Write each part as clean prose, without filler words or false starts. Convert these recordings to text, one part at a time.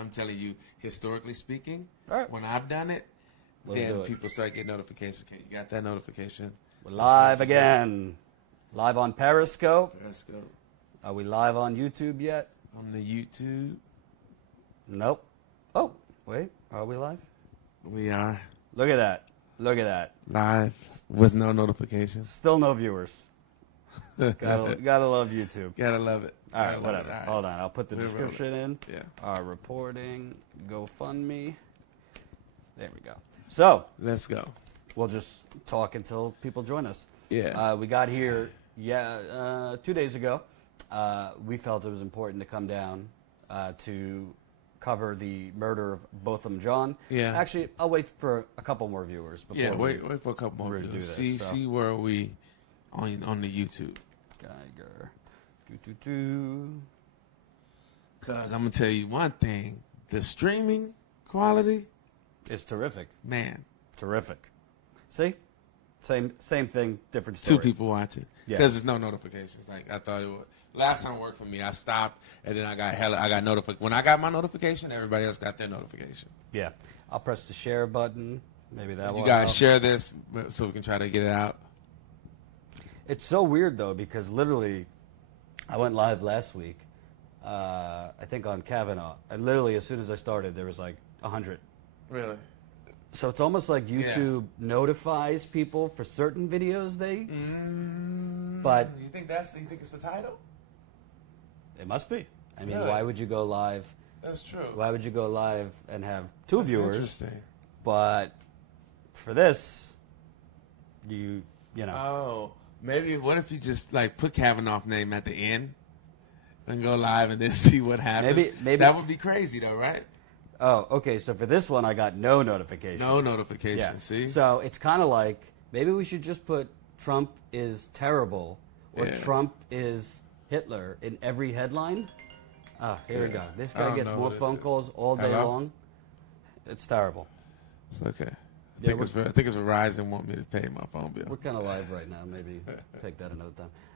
I'm telling you, historically speaking, All right. when I've done it, Let's do then it. people start getting notifications. Okay, you got that notification? We're live again. Live on Periscope. Periscope. Are we live on YouTube yet? On the YouTube. Nope. Oh, wait. Are we live? We are Look at that. Look at that. live with no notifications. Still no viewers. Gotta love YouTube. Gotta love it. All right, Gotta love whatever. it. All right. Hold on. I'll put the We're description in. Yeah. Reporting, GoFundMe. There we go. So, Let's go. we'll just talk until people join us. Yeah. We got here 2 days ago. We felt it was important to come down to cover the murder of Botham John. Yeah. Actually, I'll wait for a couple more viewers. Before Yeah, we wait for a couple more do videos. this, See where we on the YouTube. Geiger. Cause I'm gonna tell you one thing: the streaming quality, It's terrific. man. Terrific. See? Same thing, different Two story. people watching. Yeah. Because there's no notifications. Like I thought it would. Last time it worked for me, I stopped and then I got notified. When I got my notification, everybody else got their notification. Yeah. I'll press the share button. Maybe that will You guys help. share this so we can try to get it out. It's so weird, though, because literally, I went live last week, I think on Kavanaugh, and literally as soon as I started, there was like 100. Really? So it's almost like YouTube notifies people for certain videos but you think it's the title? it must be. I mean, Really? why would you go live? That's true. Why would you go live and have two That's viewers? interesting. But for this, you know. Oh, maybe what if you just like put Kavanaugh's name at the end and go live and then see what happens? Maybe that would be crazy though, right? Oh, okay. So for this one, I got no notification. No notification. Yeah. See? So it's kind of like maybe we should just put Trump is terrible or Yeah. Trump is Hitler in every headline. Here we go. This I guy don't gets know more who this phone is. calls all day Hello? long. It's terrible. It's okay. I Yeah, think it's Verizon want me to pay my phone bill. We're kind of live right now. Maybe take that another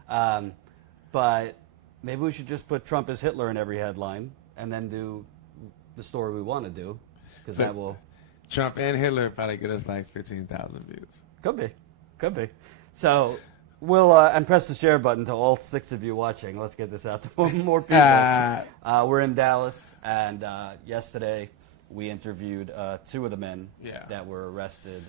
time. But maybe we should just put Trump as Hitler in every headline and then do the story we want to do, because that will... Trump and Hitler probably get us like 15,000 views. Could be. So we'll and press the share button to all 6 of you watching. Let's get this out to more people. We're in Dallas, and yesterday we interviewed 2 of the men that were arrested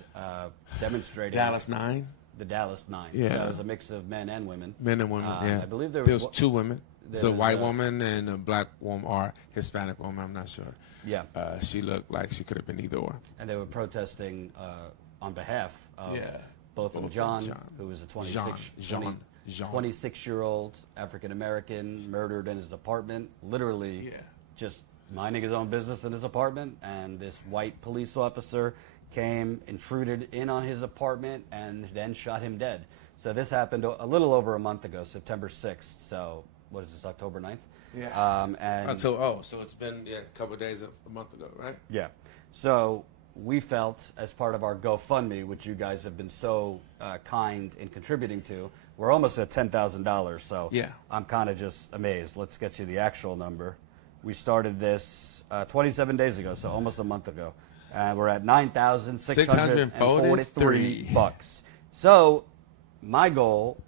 demonstrating. Dallas 9? The Dallas 9. Yeah. So it was a mix of men and women. Men and women, yeah. I believe there was 2 women. There So a was, white woman and a black woman or Hispanic woman, I'm not sure. Yeah. She looked like she could have been either or. And they were protesting on behalf of Botham Botham John, John. who was a Jean. 26-year-old African-American murdered in his apartment, literally just minding his own business in his apartment. And this white police officer came, intruded in on his apartment, and then shot him dead. So this happened a little over a month ago, September 6th. So what is this, October 9th? Yeah. And so it's been a couple of days, a month ago, right? Yeah. So we felt, as part of our GoFundMe, which you guys have been so kind in contributing to, we're almost at $10,000. So I'm kind of just amazed. Let's get you the actual number. We started this 27 days ago, so almost a month ago. And we're at $9,643. So my goal,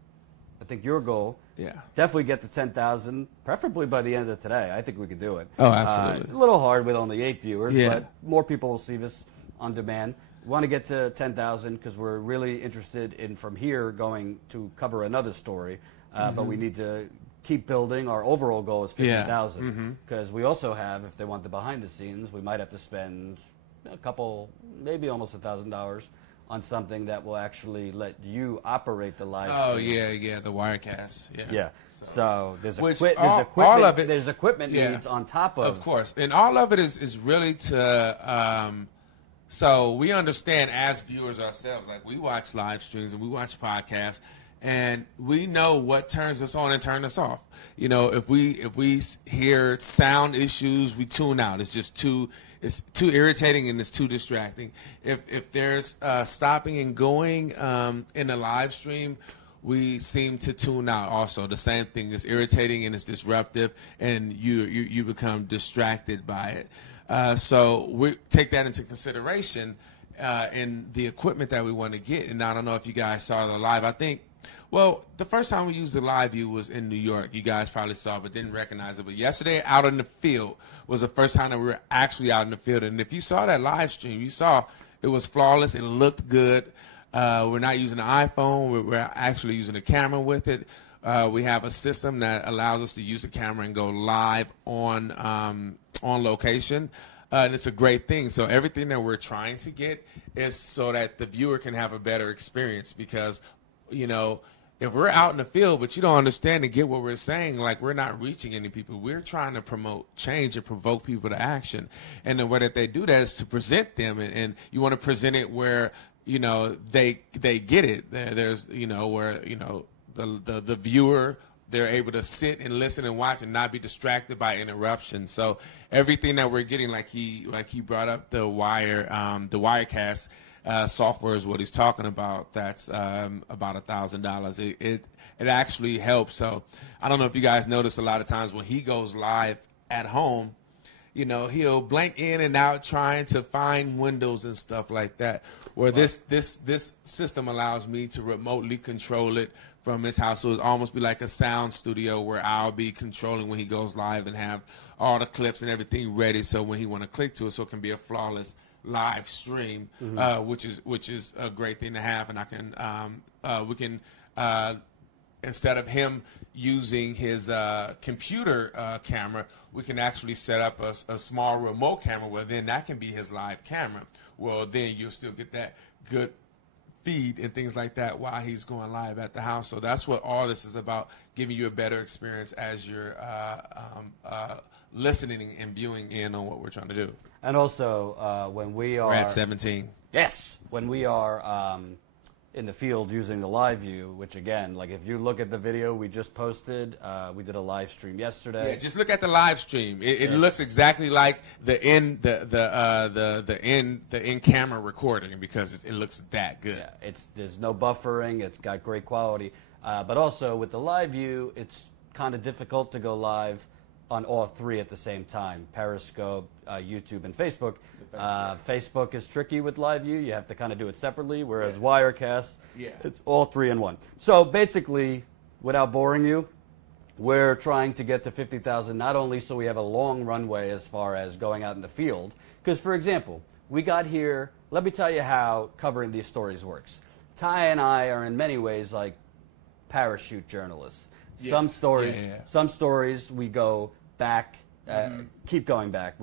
I think your goal, definitely get to 10,000, preferably by the end of today. I think we could do it. Oh, absolutely. A little hard with only 8 viewers, but more people will see this on demand. We want to get to 10,000 because we're really interested in, from here, going to cover another story. But we need to keep building. Our overall goal is 50,000 because we also have, if they want the behind the scenes, we might have to spend a couple, maybe almost $1,000 on something that will actually let you operate the live stream. Oh, yeah, the Wirecast. Yeah. So there's equipment needs on top of. Of course. And all of it is really to, so we understand as viewers ourselves, like we watch live streams and we watch podcasts, and we know what turns us on and turns us off. You know, if we hear sound issues, we tune out. It's just too irritating and it's too distracting. If there's stopping and going in the live stream, we seem to tune out also. The same thing is irritating and it's disruptive, and you become distracted by it. So we take that into consideration in the equipment that we want to get. And I don't know if you guys saw the live. I think, well, the first time we used the live view was in New York. You guys probably saw it but didn't recognize it. But yesterday out in the field was the first time that we were actually out in the field. And if you saw that live stream, you saw it was flawless. It looked good. We're not using an iPhone. We're actually using a camera with it. We have a system that allows us to use the camera and go live on location. And it's a great thing. So everything that we're trying to get is so that the viewer can have a better experience because, you know, if we're out in the field but you don't understand and get what we're saying, like we're not reaching any people. We're trying to promote change and provoke people to action. And the way that they do that is to present them. And you want to present it where, you know, they get it. There's, you know, where, you know, the viewer, they're able to sit and listen and watch and not be distracted by interruptions. So everything that we're getting, like he brought up the Wirecast software is what he's talking about. That's about $1,000. It actually helps. So I don't know if you guys notice a lot of times when he goes live at home, you know, he'll blank in and out trying to find windows and stuff like that. Where this system allows me to remotely control it from his house. So it'll almost be like a sound studio where I'll be controlling when he goes live and have all the clips and everything ready. So when he want to click to it, so it can be a flawless live stream, which is a great thing to have. And we can instead of him using his computer camera, we can actually set up a small remote camera where then that can be his live camera. Well, then you'll still get that good feed and things like that while he's going live at the house. So that's what all this is about, giving you a better experience as you're listening and viewing in on what we're trying to do. And also, when we are... We're at 17. Yes! When we are in the field using the live view, which again, like if you look at the video we just posted, we did a live stream yesterday. Yeah, just look at the live stream. It looks exactly like the in camera recording because it looks that good. Yeah, there's no buffering. It's got great quality, but also with the live view, it's kind of difficult to go live on all three at the same time: Periscope, YouTube, and Facebook. Facebook is tricky with live view. You have to kind of do it separately, whereas Wirecast, it's all three in one. So basically, without boring you, we're trying to get to 50,000 not only so we have a long runway as far as going out in the field, because, for example, we got here, let me tell you how covering these stories works. Ty and I are in many ways like parachute journalists. Some stories we go back, keep going back.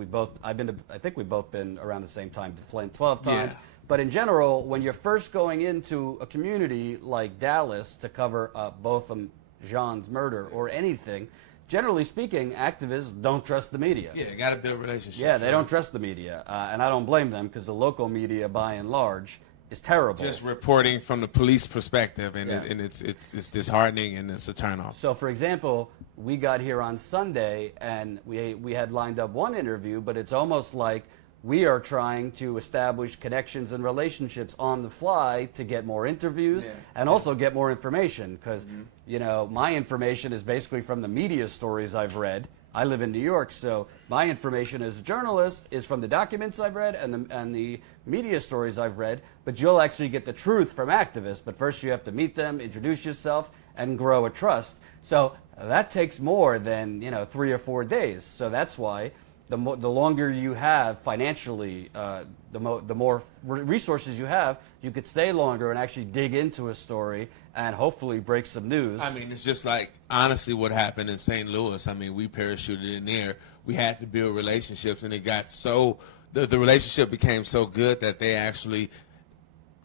I think we've both been around the same time to Flint 12 times. Yeah. But in general, when you're first going into a community like Dallas to cover Botham Jean's murder or anything, generally speaking, activists don't trust the media. Yeah, you got to build relationships. Yeah, they don't trust the media, and I don't blame them because the local media, by and large, is terrible. Just reporting from the police perspective, and it's disheartening and it's a turnoff. So, for example, we got here on Sunday, and we had lined up one interview, but it's almost like we are trying to establish connections and relationships on the fly to get more interviews and also get more information because, you know, my information is basically from the media stories I've read. I live in New York, so my information as a journalist is from the documents I've read and the media stories I've read, but you'll actually get the truth from activists. But first you have to meet them, introduce yourself, and grow a trust. So that takes more than, 3 or 4 days. So that's why the longer you have financially, the more resources you have, you could stay longer and actually dig into a story and hopefully break some news. I mean, it's just like, honestly, what happened in St. Louis. I mean, we parachuted in there. We had to build relationships, and it got so the relationship became so good that they actually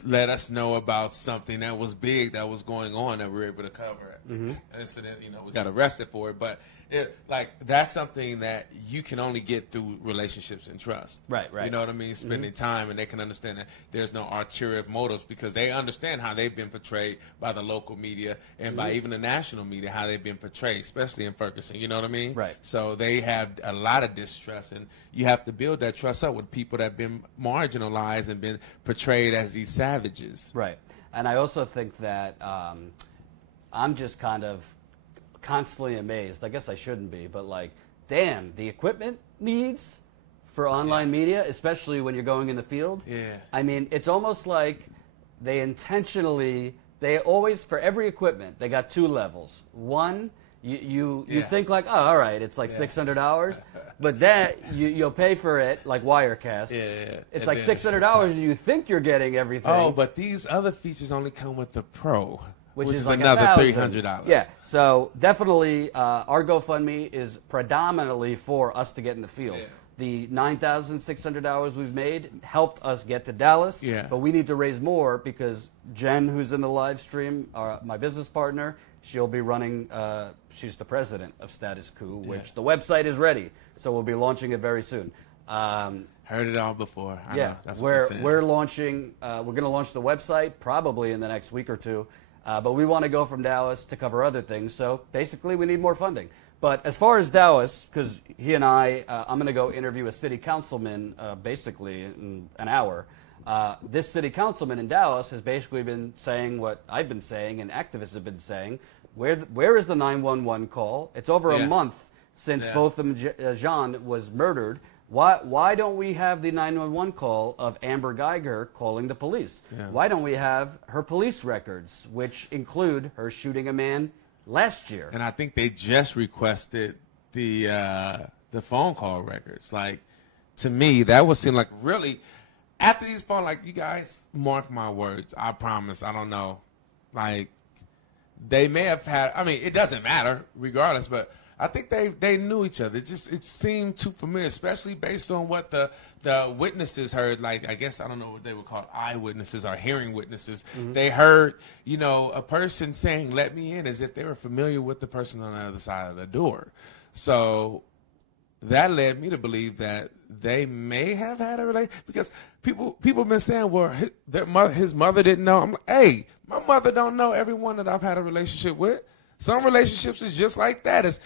let us know about something that was big that was going on that we were able to cover. And so then, we got arrested for it. But that's something that you can only get through relationships and trust. Right. You know what I mean? Spending time, and they can understand that there's no ulterior motives because they understand how they've been portrayed by the local media and by even the national media, how they've been portrayed, especially in Ferguson. You know what I mean? Right. So they have a lot of distrust, and you have to build that trust up with people that have been marginalized and been portrayed as these savages. Right. And I also think that I'm just kind of constantly amazed. I guess I shouldn't be, but damn, the equipment needs for online media, especially when you're going in the field. Yeah. I mean, it's almost like they intentionally, they always, for every equipment, they got two levels. One, you think like, oh, all right, it's like $600, but then you'll pay for it like Wirecast. Yeah. It's like $600 and you think you're getting everything. Oh, but these other features only come with the Pro. Which is like another $300. Yeah, so definitely our GoFundMe is predominantly for us to get in the field. Yeah. The $9,600 we've made helped us get to Dallas, but we need to raise more because Jen, who's in the live stream, my business partner, she'll be running, she's the president of Status Coup, which the website is ready, so we'll be launching it very soon. Heard it all before. I know. That's we're launching, we're going to launch the website probably in the next week or two. But we want to go from Dallas to cover other things. So basically, we need more funding. But as far as Dallas, because he and I'm going to go interview a city councilman basically in an hour. This city councilman in Dallas has basically been saying what I've been saying and activists have been saying. Where is the 911 call? It's over a month since Botham Jean was murdered. Why don't we have the 911 call of Amber Geiger calling the police? Yeah. Why don't we have her police records, which include her shooting a man last year? And I think they just requested the phone call records. Like, to me, that would seem like really, after these phone, like, you guys, mark my words, I promise, I don't know. Like, they may have had, I mean, it doesn't matter regardless, but I think they knew each other. It seemed too familiar, especially based on what the witnesses heard. Like, I guess, I don't know what they were called, eyewitnesses or hearing witnesses. Mm-hmm. They heard, a person saying, "Let me in," as if they were familiar with the person on the other side of the door. So that led me to believe that they may have had a relationship, because people have been saying, well, his mother didn't know. I'm like, hey, my mother don't know everyone that I've had a relationship with. Some relationships is just like that. It's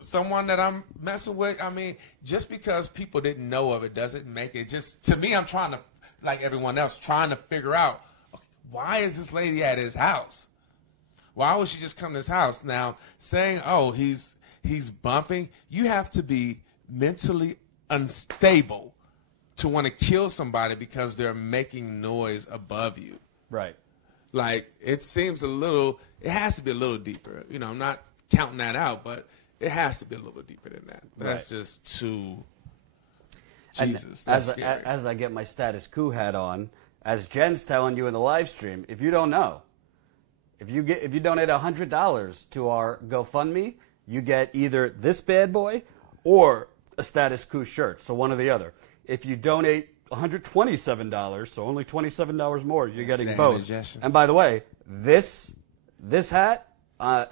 someone that I'm messing with. I mean, just because people didn't know of it doesn't make it just, to me, I'm trying to, like everyone else, trying to figure out, okay, why is this lady at his house? Why would she just come to his house? Now, saying, oh, he's bumping, you have to be mentally unstable to want to kill somebody because they're making noise above you. Right. Like, it seems it has to be a little deeper. I'm not counting that out, but it has to be a little bit deeper than that. That's just too, Jesus, that's scary. As I get my Status Coup hat on, as Jen's telling you in the live stream, if you don't know, if you donate $100 to our GoFundMe, you get either this bad boy or a Status Coup shirt, so one or the other. If you donate $127, so only $27 more, you're getting both. And by the way, this hat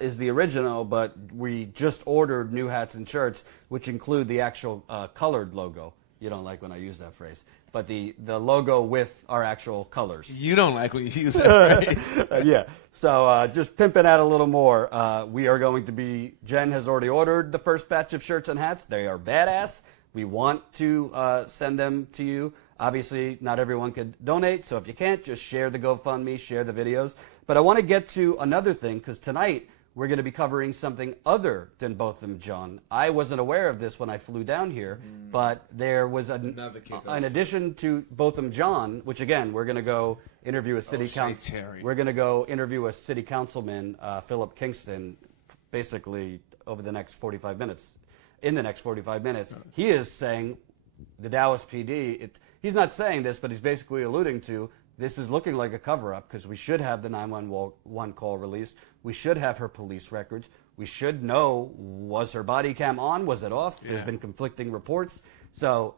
is the original, but we just ordered new hats and shirts, which include the actual colored logo. You don't like when I use that phrase, but the logo with our actual colors. You don't like when you use that phrase. Yeah. So just pimping out a little more. We are going to be, Jen has already ordered the first batch of shirts and hats. They are badass. We want to send them to you. Obviously, not everyone could donate, so if you can't, just share the GoFundMe, share the videos. But I want to get to another thing, because tonight we're going to be covering something other than Botham Jean. I wasn't aware of this when I flew down here, but there was in addition to Botham Jean, which again we're going to go interview a city We're going to go interview a city councilman, Philip Kingston, basically over the next 45 minutes. In the next 45 minutes, he is saying the Dallas PD. He's not saying this, but he's basically alluding to this is looking like a cover-up, because we should have the 911 call released. We should have her police records. We should know, was her body cam on? Was it off? Yeah. There's been conflicting reports. So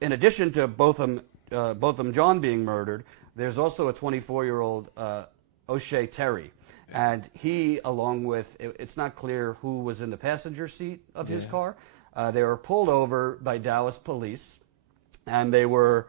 in addition to Botham Jean being murdered, there's also a 24-year-old O'Shea Terry. And he, along with, it's not clear who was in the passenger seat of his car. They were pulled over by Dallas police, and they were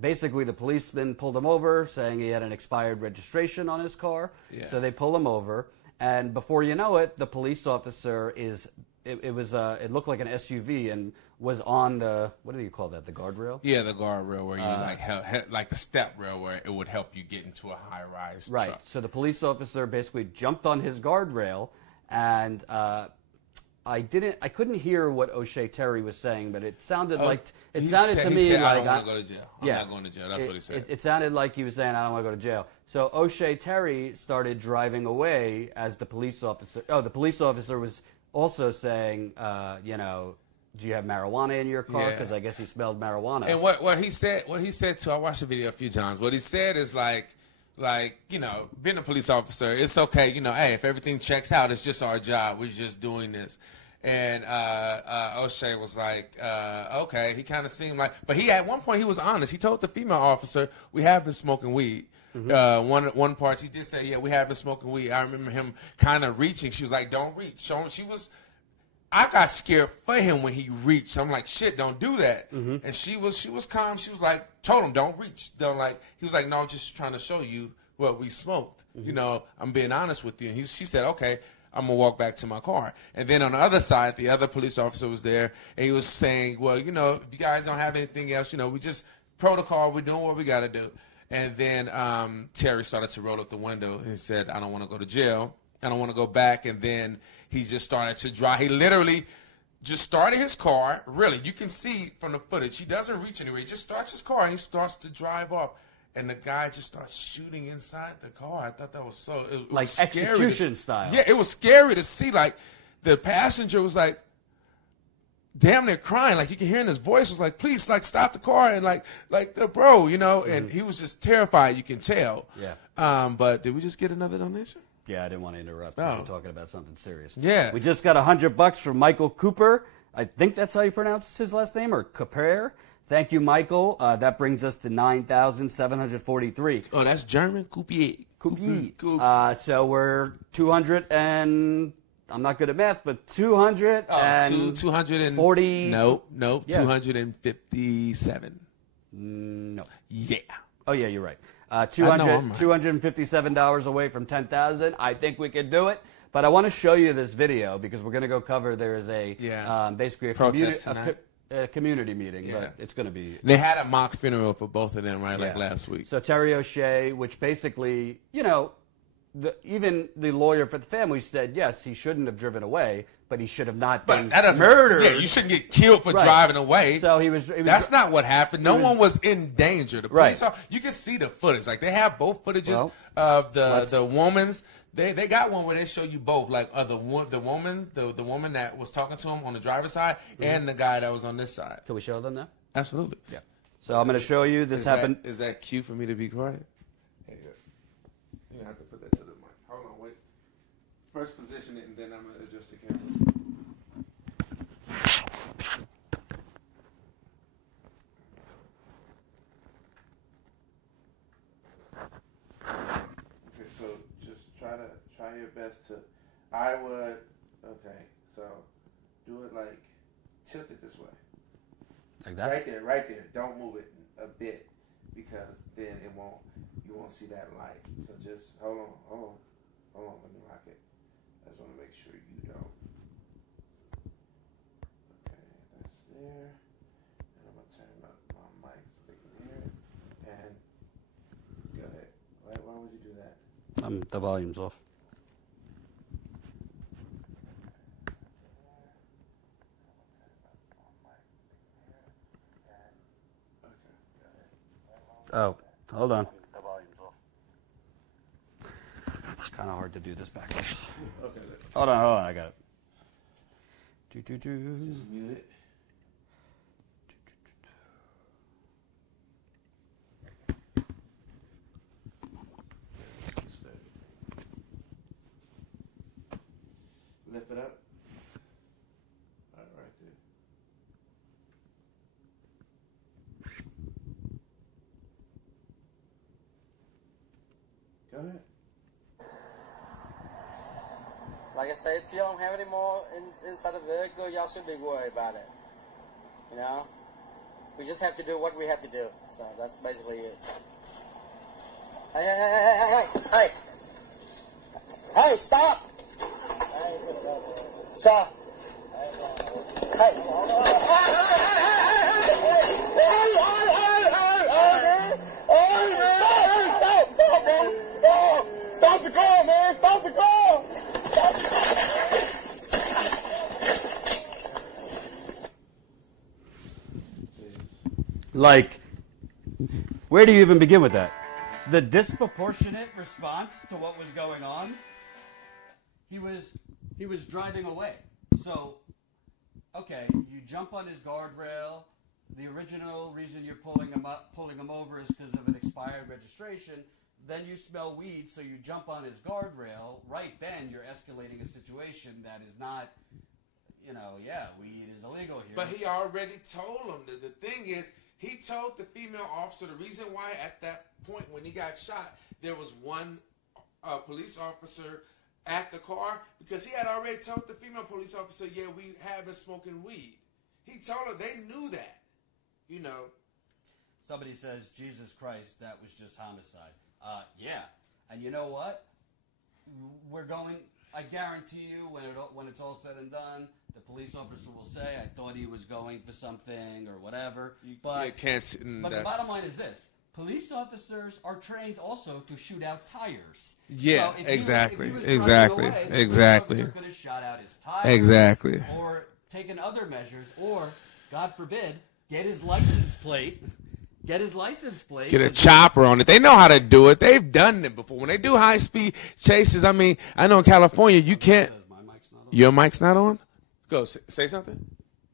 basically, the policeman pulled him over saying he had an expired registration on his car. Yeah. So they pull him over, and before you know it, the police officer it looked like an SUV and was on the, what do you call that, the guardrail? Yeah, the guardrail where you like the step rail where it would help you get into a high-rise truck. So the police officer basically jumped on his guardrail and I couldn't hear what O'Shea Terry was saying, but it sounded to me he like said, I don't want to go to jail. I'm not going to jail. That's what he said. It sounded like he was saying, I don't want to go to jail. So O'Shea Terry started driving away as the police officer. Oh, the police officer was also saying, you know, do you have marijuana in your car? Because I guess he smelled marijuana. And what he said too, I watched the video a few times. What he said is like, you know, being a police officer, it's okay. You know, hey, if everything checks out, it's just our job. We're just doing this. And O'Shea was like, okay. He kind of seemed like, but at one point he was honest. He told the female officer, we have been smoking weed. Mm-hmm. One part he did say, yeah, we have been smoking weed. I remember him kind of reaching. She was like, don't reach. So I got scared for him when he reached. I'm like, shit, don't do that. Mm-hmm. And she was calm. She was like, told him, don't reach. He was like, no, I'm just trying to show you what we smoked. Mm-hmm. You know, I'm being honest with you. And she said, okay, I'm going to walk back to my car. And then on the other side, the other police officer was there, and he was saying, well, you know, if you guys don't have anything else, you know, we just protocol, we're doing what we got to do. And then Terry started to roll up the window and said, I don't want to go to jail. I don't want to go back. And then he just started to drive. He literally just started his car. Really, you can see from the footage. He doesn't reach anywhere. He just starts his car, and he starts to drive off. And the guy just starts shooting inside the car. I thought that was it like was execution style. Yeah, it was scary to see. Like, the passenger was like, damn near crying. Like, you can hear in his voice was like, please, like, stop the car. And like the bro, you know, and he was just terrified. You can tell. Yeah. But did we just get another donation? Yeah, I didn't want to interrupt. We're talking about something serious. Yeah. We just got $100 from Michael Cooper. I think that's how you pronounce his last name, or Cooper. Thank you, Michael. That brings us to 9,743. Oh, that's German? Coupier. So we're 200 and I'm not good at math, but 200 and 240. No, yeah. 257. No. Yeah. Oh yeah, you're right. $257 away from 10,000. I think we can do it. But I want to show you this video because we're going to go cover. There is basically a community meeting, but it's going to be. They had a mock funeral for both of them, right? Like last week. So Terry O'Shea, which basically, you know, even the lawyer for the family said, yes, he shouldn't have driven away, but he should have not been murdered. Yeah, you shouldn't get killed for driving away. So he was That's not what happened. No one was in danger. The police you can see the footage. Like, they have both footages of the woman's. They got one where they show you both, like the woman that was talking to him on the driver's side, and the guy that was on this side. Can we show them now? Absolutely. Yeah. So I'm going to show you this happened. Is that cue for me to be quiet? Hey, you have to put that to the mic. Hold on, wait. First position it, and then I'm going to adjust the camera. Try your best to. Okay, so do it like tilt it this way. Like that? Right there. Don't move it a bit because then you won't see that light. So just hold on. Let me lock it. I just want to make sure you don't. Okay, that's there. And I'm gonna turn up my mic so they can hear it. And go ahead. Why would you do that? The volume's off. Oh, hold on. The volume's off. It's kind of hard to do this backwards. Okay. Hold on, I got it. Just mute it. Lift it up. Right there. Go ahead. Like I say, if you don't have any more inside the vehicle, y'all should be worried about it. You know? We just have to do what we have to do. So that's basically it. Hey! Hey, stop! Stop! Hey! Stop the car, man! Stop the car! Like, where do you even begin with that? The disproportionate response to what was going on. He was driving away. So, okay, you jump on his guardrail. The original reason you're pulling him over is because of an expired registration. Then you smell weed, so you jump on his guardrail. Right then, you're escalating a situation that is not, weed is illegal here. But he already told him. The thing is, he told the female officer the reason why at that point when he got shot, there was one police officer at the car because he had already told the female police officer, yeah, we have been smoking weed. He told her, they knew that, Somebody says, Jesus Christ, that was just homicide. Yeah. And you know what? I guarantee you, when it's all said and done, the police officer will say, I thought he was going for something or whatever. But the bottom line is this. Police officers are trained also to shoot out tires. Yeah, so exactly. If he was exactly. away, exactly. The police officer could have shot out his tires. Exactly. Or taken other measures, or, God forbid, get his license plate. Get a chopper on it. They know how to do it. They've done it before. When they do high-speed chases, I mean, I know in California you can't. Your mic's not on? Go, say something.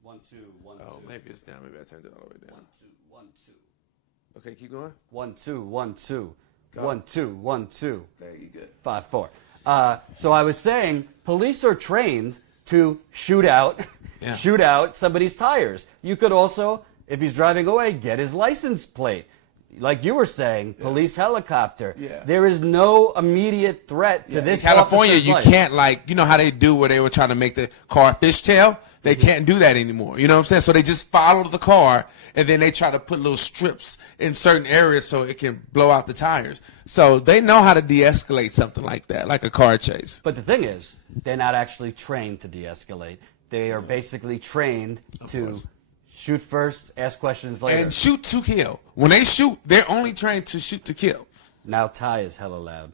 1 2 1 2. Oh, maybe it's down. Maybe I turned it all the way down. 1 2 1 2. Okay, keep going. 1 2 1 2. 1 2 1 2. There you go. 5 4. So I was saying, police are trained to shoot out somebody's tires. You could also, if he's driving away, get his license plate. Like you were saying, police helicopter. Yeah. There is no immediate threat to this. In California, you life. can't, you know how they do where they were trying to make the car fishtail? They can't do that anymore. You know what I'm saying? So they just follow the car, and then they try to put little strips in certain areas so it can blow out the tires. So they know how to de-escalate something like that, like a car chase. But the thing is, they're not actually trained to de-escalate. They are basically trained to shoot first, ask questions later. And shoot to kill. When they shoot, they're only trained to shoot to kill. Now Ty is hella loud.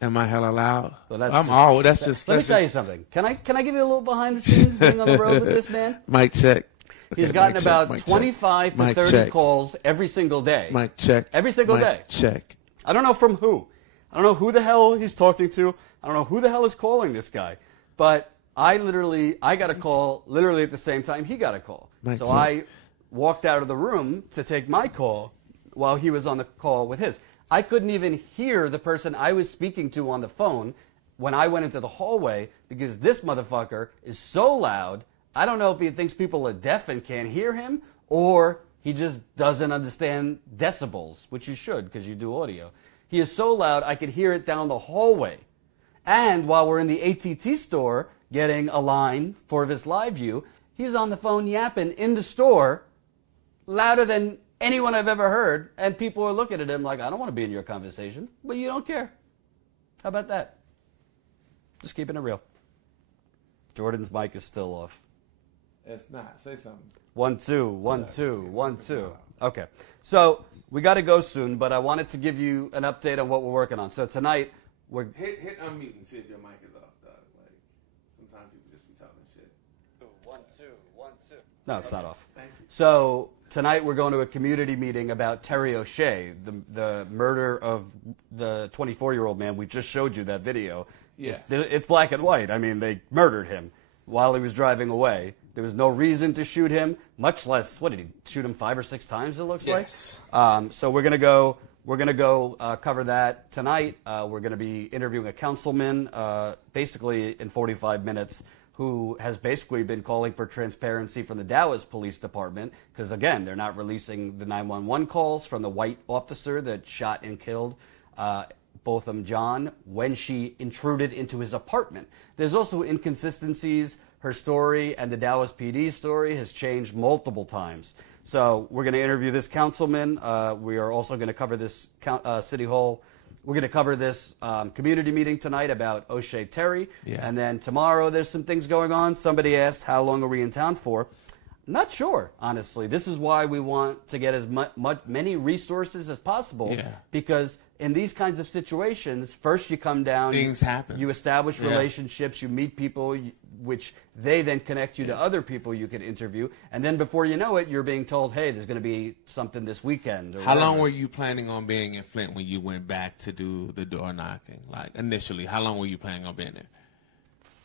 Am I hella loud? Well, Let me tell you something. Can I give you a little behind the scenes being on the road with this man? Mic check. Okay, he's gotten about 25 to 30 calls every single day. Mic check. Every single day. Check. I don't know from who. I don't know who the hell he's talking to. I don't know who the hell is calling this guy. But I got a call literally at the same time he got a call. Mic so check. I walked out of the room to take my call while he was on the call with his. I couldn't even hear the person I was speaking to on the phone when I went into the hallway because this motherfucker is so loud. I don't know if he thinks people are deaf and can't hear him or he just doesn't understand decibels, which you should because you do audio. He is so loud I could hear it down the hallway. And while we're in the ATT store getting a line for this live view, he's on the phone yapping in the store louder than anyone I've ever heard, and people are looking at him like, I don't want to be in your conversation, but you don't care. How about that? Just keeping it real. Jordan's mic is still off. It's not. Say something. 1 2 1 2 1 2. Okay. So we got to go soon, but I wanted to give you an update on what we're working on. So tonight we're hit unmute and see if your mic is off, dog. Like sometimes people just be talking shit. 1 2 1 2. No, it's not off. Thank you. So tonight we're going to a community meeting about Terry O'Shea, the murder of the 24-year-old man. We just showed you that video. Yeah. It's black and white. I mean, they murdered him while he was driving away. There was no reason to shoot him, much less, what did he shoot him 5 or 6 times, it looks like? So we're going to go cover that tonight. We're going to be interviewing a councilman basically in 45 minutes who has basically been calling for transparency from the Dallas Police Department because, again, they're not releasing the 911 calls from the white officer that shot and killed Botham John when she intruded into his apartment. There's also inconsistencies. Her story and the Dallas PD story has changed multiple times. So we're going to interview this councilman. We are also going to cover this City Hall. We're going to cover this community meeting tonight about O'Shea Terry. Yeah. And then tomorrow there's some things going on. Somebody asked, how long are we in town for? Not sure, honestly. This is why we want to get as many resources as possible. Yeah. Because in these kinds of situations, first you come down. Things happen. You establish relationships. You meet people. which they then connect you to other people you can interview. And then before you know it, you're being told, hey, there's going to be something this weekend. Or How whatever. long were you planning on being in Flint when you went back to do the door knocking? Like, initially, how long were you planning on being there?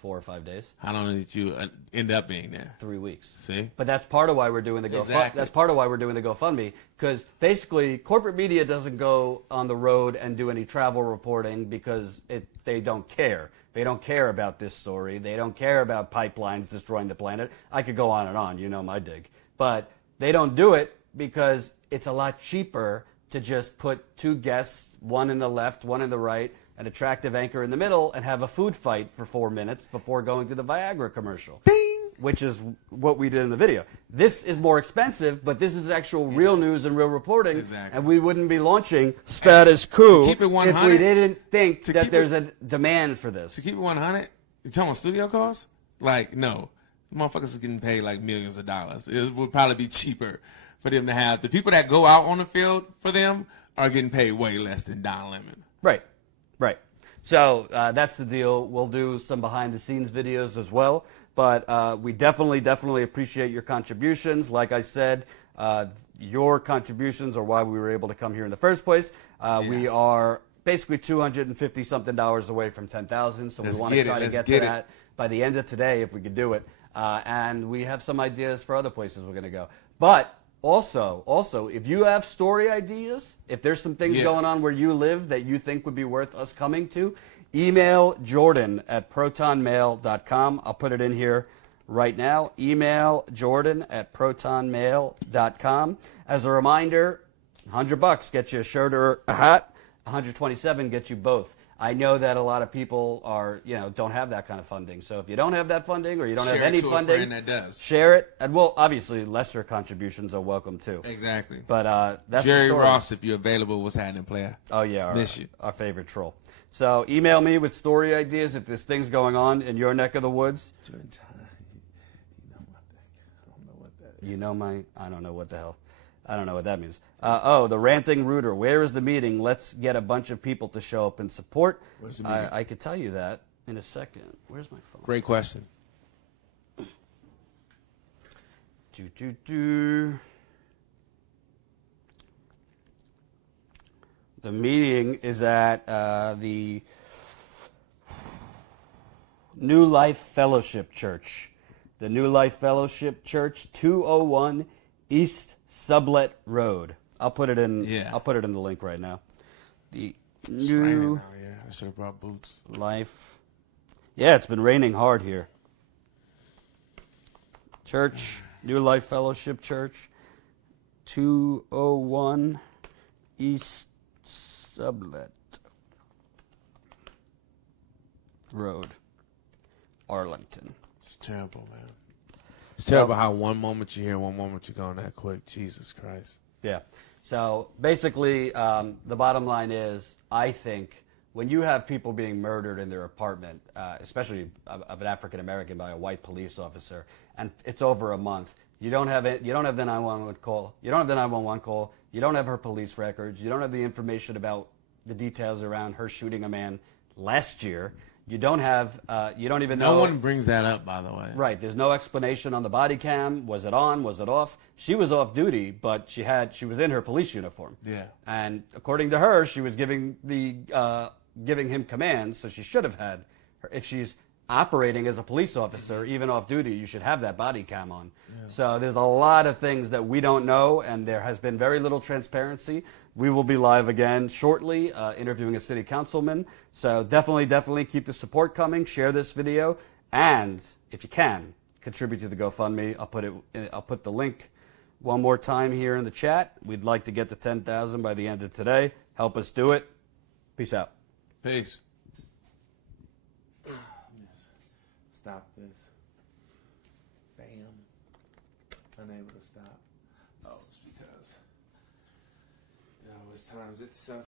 4 or 5 days. How long did you end up being there? 3 weeks. See? But that's part of why we're doing the GoFundMe. Exactly. That's part of why we're doing the GoFundMe, because basically corporate media doesn't go on the road and do any travel reporting because they don't care. They don't care about this story. They don't care about pipelines destroying the planet. I could go on and on. You know my dig. But they don't do it because it's a lot cheaper to just put 2 guests, one in the left, one in the right, an attractive anchor in the middle, and have a food fight for 4 minutes before going to the Viagra commercial. Ding! Which is what we did in the video. This is more expensive, but this is actual real news and real reporting. Exactly. And we wouldn't be launching Status Quo keep it if 100, we didn't think that keep there's a demand for this. To keep it 100, you talking about studio costs? Like, no. Motherfuckers is getting paid like millions of dollars. It would probably be cheaper for them to have. The people that go out on the field for them are getting paid way less than Don Lemon. Right. Right. So that's the deal. We'll do some behind-the-scenes videos as well. But we definitely appreciate your contributions. Like I said, your contributions are why we were able to come here in the first place. We are basically $250-something away from 10,000, so we want to try to get to that by the end of today if we could do it. And we have some ideas for other places we're going to go. But also, if you have story ideas, if there's some things going on where you live that you think would be worth us coming to, email Jordan at protonmail.com. I'll put it in here right now. Email Jordan at protonmail.com. As a reminder, $100 gets you a shirt or a hat. $127 gets you both. I know that a lot of people don't have that kind of funding. So if you don't have that funding or you don't have any funding, a friend that does. Share it. And well, obviously, lesser contributions are welcome too. Exactly. But that's Jerry the story. Ross, if you're available, what's happening, player? Oh yeah, Miss you. Our favorite troll. So email me with story ideas if there's things going on in your neck of the woods. You know my. I don't know what the hell. I don't know what that means. The ranting rooter. Where is the meeting? Let's get a bunch of people to show up and support. Where's the meeting? I could tell you that in a second. Where's my phone? Great question. The meeting is at the New Life Fellowship Church. The New Life Fellowship Church, 201 East Sublet Road. I'll put it in. Yeah. I'll put it in the link right now. The It's New raining out here. I should have brought boots. Life. Yeah, it's been raining hard here. Church, New Life Fellowship Church, 201 East Sublet Road, Arlington. It's terrible, man. It's terrible how one moment you're here, one moment you're gone that quick. Jesus Christ. Yeah. So basically, the bottom line is, I think when you have people being murdered in their apartment, especially of an African American by a white police officer, and it's over a month, you don't have it. You don't have the 911 call. You don't have the 911 call. You don't have her police records. You don't have the information about the details around her shooting a man last year. You don't have. You don't even know. No one brings that up, by the way. Right. There's no explanation on the body cam. Was it on? Was it off? She was off duty, but she was in her police uniform. Yeah. And according to her, she was giving him commands, so she should have had. If she's operating as a police officer, even off duty, you should have that body cam on. Yeah. So there's a lot of things that we don't know, and there has been very little transparency. We will be live again shortly, interviewing a city councilman. So definitely keep the support coming. Share this video, and if you can, contribute to the GoFundMe. I'll put the link one more time here in the chat. We'd like to get to 10,000 by the end of today. Help us do it. Peace out. Peace. Stop this. Bam. Unable to stop. Oh, it's because, it's times it's